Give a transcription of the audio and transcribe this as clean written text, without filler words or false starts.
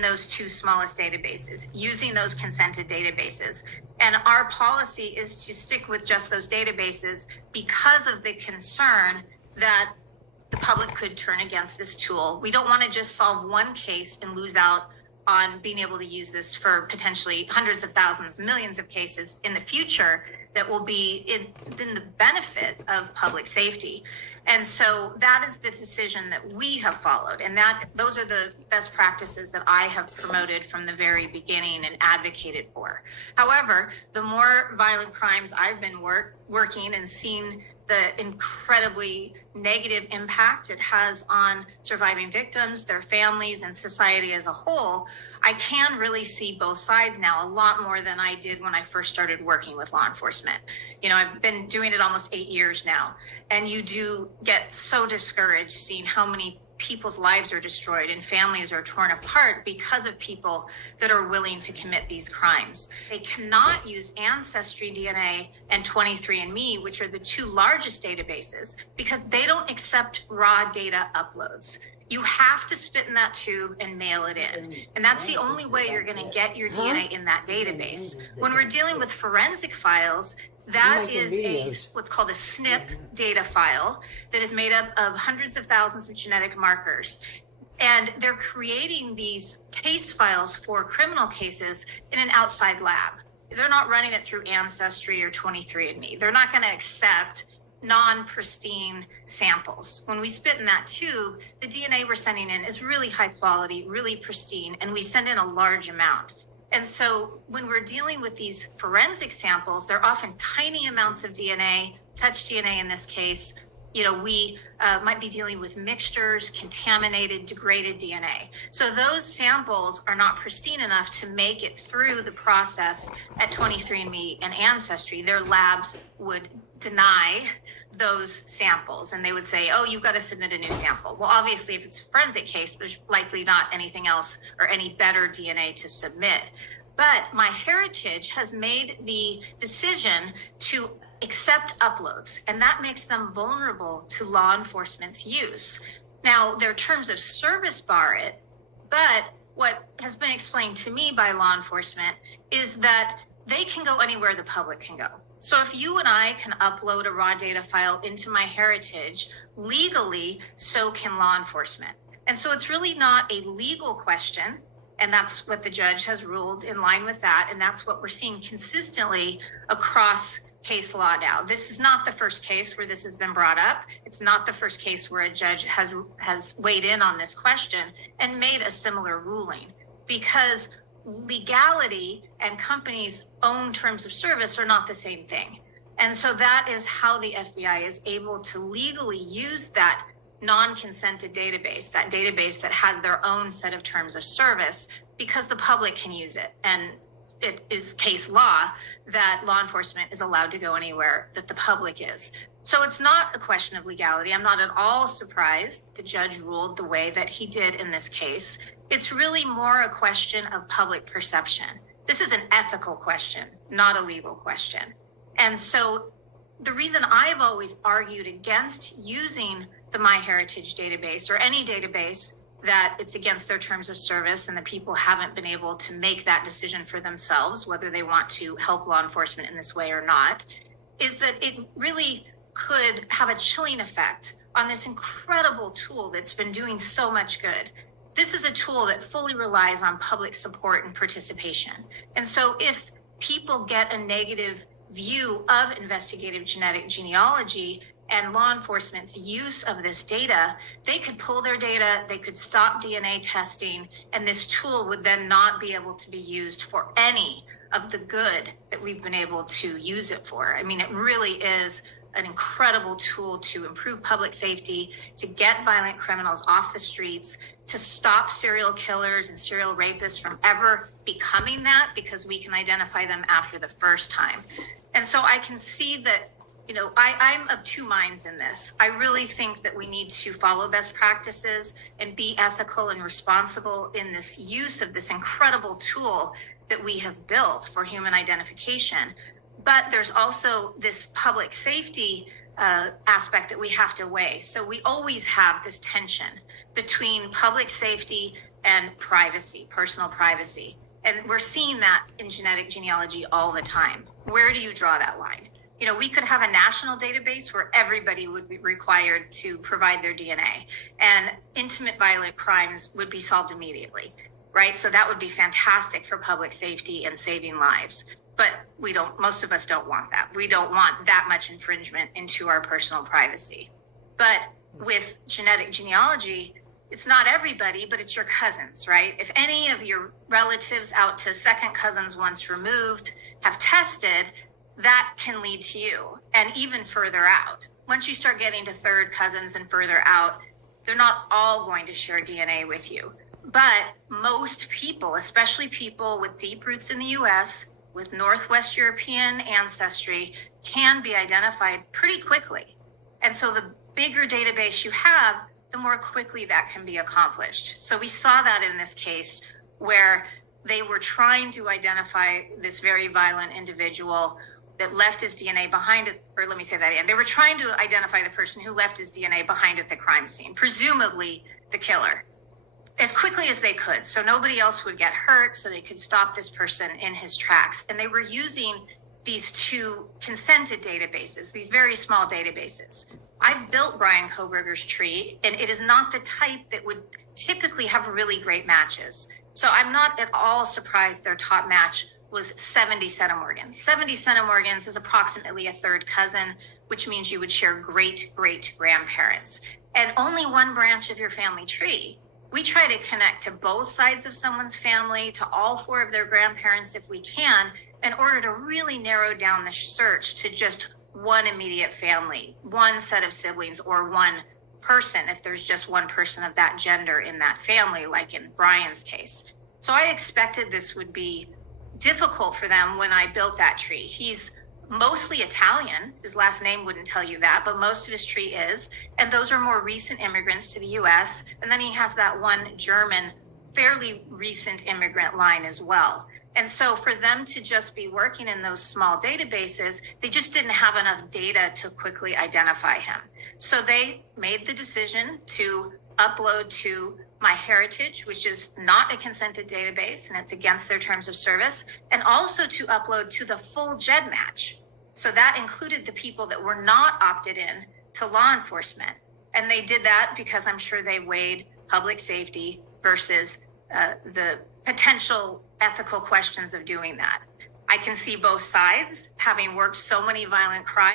those two smallest databases, using those consented databases. And our policy is to stick with just those databases because of the concern that the public could turn against this tool. We don't want to just solve one case and lose out on being able to use this for potentially hundreds of thousands, millions of cases in the future that will be in the benefit of public safety. And so that is the decision that we have followed. And those are the best practices that I have promoted from the very beginning and advocated for. However, the more violent crimes I've been working and seen the incredibly negative impact it has on surviving victims, their families, and society as a whole, I can really see both sides now a lot more than I did when I first started working with law enforcement. I've been doing it almost 8 years now, and you do get so discouraged seeing how many people's lives are destroyed and families are torn apart because of people that are willing to commit these crimes. They cannot use Ancestry DNA and 23andMe, which are the two largest databases, because they don't accept raw data uploads. You have to spit in that tube and mail it in. And that's the only way you're going to get your DNA in that database. When we're dealing with forensic files, that is what's called a SNP data file that is made up of hundreds of thousands of genetic markers. And they're creating these case files for criminal cases in an outside lab. They're not running it through Ancestry or 23andMe. They're not going to accept non-pristine samples. When we spit in that tube, the DNA we're sending in is really high quality, really pristine, and we send in a large amount. And so when we're dealing with these forensic samples, they're often tiny amounts of DNA, touch DNA in this case. We might be dealing with mixtures, contaminated, degraded DNA. So those samples are not pristine enough to make it through the process at 23andMe and Ancestry. Their labs would deny those samples, and they would say, oh, you've got to submit a new sample. Well, obviously, if it's a forensic case, there's likely not anything else or any better DNA to submit. But MyHeritage has made the decision to accept uploads, and that makes them vulnerable to law enforcement's use. Now, their terms of service bar it, but what has been explained to me by law enforcement is that they can go anywhere the public can go. So if you and I can upload a raw data file into MyHeritage legally, so can law enforcement. And so it's really not a legal question. And that's what the judge has ruled in line with that. And that's what we're seeing consistently across case law now. This is not the first case where this has been brought up. It's not the first case where a judge has weighed in on this question and made a similar ruling, because legality and companies' own terms of service are not the same thing. And so that is how the FBI is able to legally use that non-consented database, that database that has their own set of terms of service, because the public can use it. And it is case law that law enforcement is allowed to go anywhere that the public is. So it's not a question of legality. I'm not at all surprised the judge ruled the way that he did in this case. It's really more a question of public perception. This is an ethical question, not a legal question. And so the reason I've always argued against using the MyHeritage database or any database that it's against their terms of service and that people haven't been able to make that decision for themselves, whether they want to help law enforcement in this way or not, is that it really could have a chilling effect on this incredible tool that's been doing so much good. This is a tool that fully relies on public support and participation. And so if people get a negative view of investigative genetic genealogy and law enforcement's use of this data, they could pull their data, they could stop DNA testing, and this tool would then not be able to be used for any of the good that we've been able to use it for. I mean, it really is an incredible tool to improve public safety, to get violent criminals off the streets, to stop serial killers and serial rapists from ever becoming that, because we can identify them after the first time. And so I can see that, I'm of two minds in this. I really think that we need to follow best practices and be ethical and responsible in this use of this incredible tool that we have built for human identification. But there's also this public safety aspect that we have to weigh. So we always have this tension between public safety and privacy, personal privacy. And we're seeing that in genetic genealogy all the time. Where do you draw that line? You know, we could have a national database where everybody would be required to provide their DNA, and intimate violent crimes would be solved immediately, right? So that would be fantastic for public safety and saving lives. But most of us don't want that. We don't want that much infringement into our personal privacy. But with genetic genealogy, it's not everybody, but it's your cousins, right? If any of your relatives out to second cousins once removed have tested, that can lead to you, and even further out. Once you start getting to third cousins and further out, they're not all going to share DNA with you. But most people, especially people with deep roots in the US, with Northwest European ancestry, can be identified pretty quickly. And so the bigger database you have, the more quickly that can be accomplished. So we saw that in this case where they were trying to identify this very violent individual that left his DNA behind it, or let me say that again. They were trying to identify the person who left his DNA behind at the crime scene, presumably the killer, as quickly as they could, so nobody else would get hurt, so they could stop this person in his tracks. And they were using these two consented databases, these very small databases. I've built Brian Kohberger's tree, and it is not the type that would typically have really great matches. So I'm not at all surprised their top match was 70 centimorgans. 70 centimorgans is approximately a third cousin, which means you would share great-great-grandparents. And only one branch of your family tree. We try to connect to both sides of someone's family, to all four of their grandparents if we can, in order to really narrow down the search to just one immediate family, one set of siblings, or one person, if there's just one person of that gender in that family, like in Brian's case. So I expected this would be difficult for them when I built that tree. He's mostly Italian. His last name wouldn't tell you that, but most of his tree is. And those are more recent immigrants to the US. And then he has that one German, fairly recent immigrant line as well. And so for them to just be working in those small databases, they just didn't have enough data to quickly identify him. So they made the decision to upload to MyHeritage, which is not a consented database, and it's against their terms of service, and also to upload to the full GEDmatch. So that included the people that were not opted in to law enforcement. And they did that because I'm sure they weighed public safety versus the potential ethical questions of doing that. I can see both sides, having worked so many violent crimes.